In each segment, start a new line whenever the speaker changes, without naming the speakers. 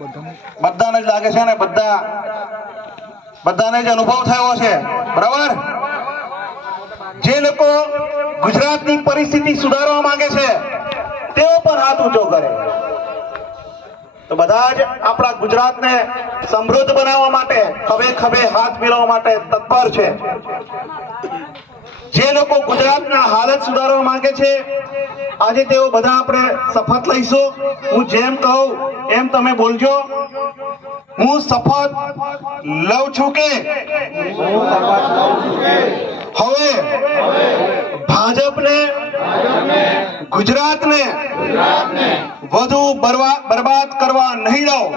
બધાને જ લાગે છે ને, બધા બધાને જ અનુભવ થયો છે બરાબર? જે લોકો ગુજરાતની પરિસ્થિતિ સુધારવા માંગે છે, તેઓ પણ હાથ ઊંચો કરે. તો બધા જ આપણા ગુજરાતને સમૃદ્ધ બનાવવા માટે, ખભે ખભે હાથ મિલાવવા માટે તત્પર છે. જે લોકો ગુજરાતના હાલત સુધારવા માંગે છે, આજે તેઓ બધા આપણે શપથ લઈશું. હું જેમ કહું એમ તમે બોલજો હું શપથ લઉં છું કે? હવે ભાજપને ગુજરાતને વધુ બરવા- બરબાદ કરવા નહીં દઉં.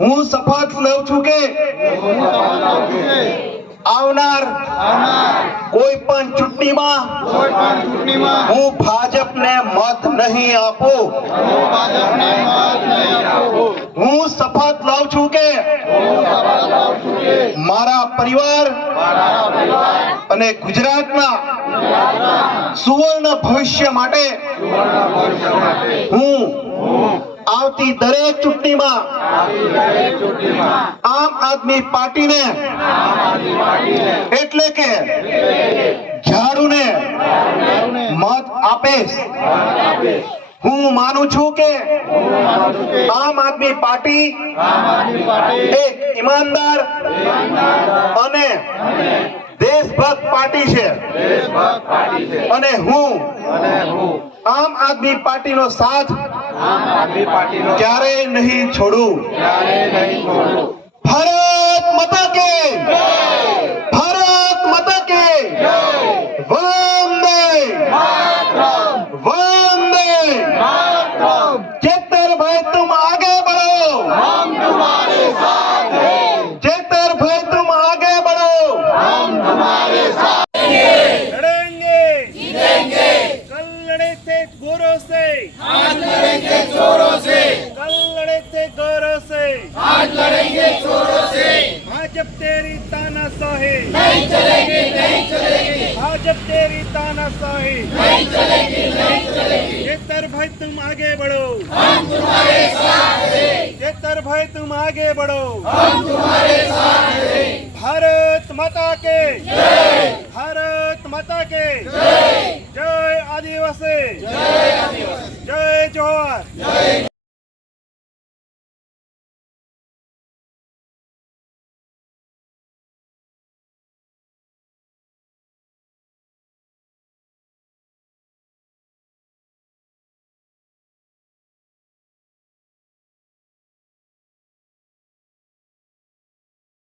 હું શપથ લઉં છું કે આવનાર કોઈ પણ ચૂંટણીમાં
કોઈ પણ ચૂંટણીમાં
હું ભાજપને મત નહીં આપું.
હું
શપથ લઉં છું કે મારા પરિવાર અને ગુજરાતના સુવર્ણ ભવિષ્ય માટે હું આવતી દરેક ચૂંટણીમાં આમ આદમી પાર્ટીને એટલે કે ઝાડુને આપીશ હું માનું છું કે આમ આદમી પાર્ટી
પાર્ટી
એક ઈમાનદાર અને દેશભક્ત પાર્ટી છે.
પાર્ટી
અને હું આમ આદમી પાર્ટીનો સાથ
આમ
ક્યારેય નહીં છોડું.
ક્યારેય નહીં છોડું.
ભારત
हम तुम्हारे साथ
लड़ेंगे। जीतेंगे। कल लड़े थे गोरों से।
आज लड़ेंगे चोरों से।
कल लड़े थे गोरों से।
आज लड़ेंगे चोरों से।
भाजप तेरी तानाशाही
नहीं चलेगी नहीं चलेगी।
भाजप तेरी तानाशाही
नहीं चलेगी नहीं चलेगी।
चेतर भाई तुम आगे बढ़ो।
हम तुम्हारे साथ हैं।
चेतर भाई तुम आगे बढ़ो।
हम तुम्हारे साथ हैं।
भारत માતા કે
જય.
ભારત માતા કે
જય.
જય. આદિવાસી.
જય આદિવાસી.
જય જોહર
જય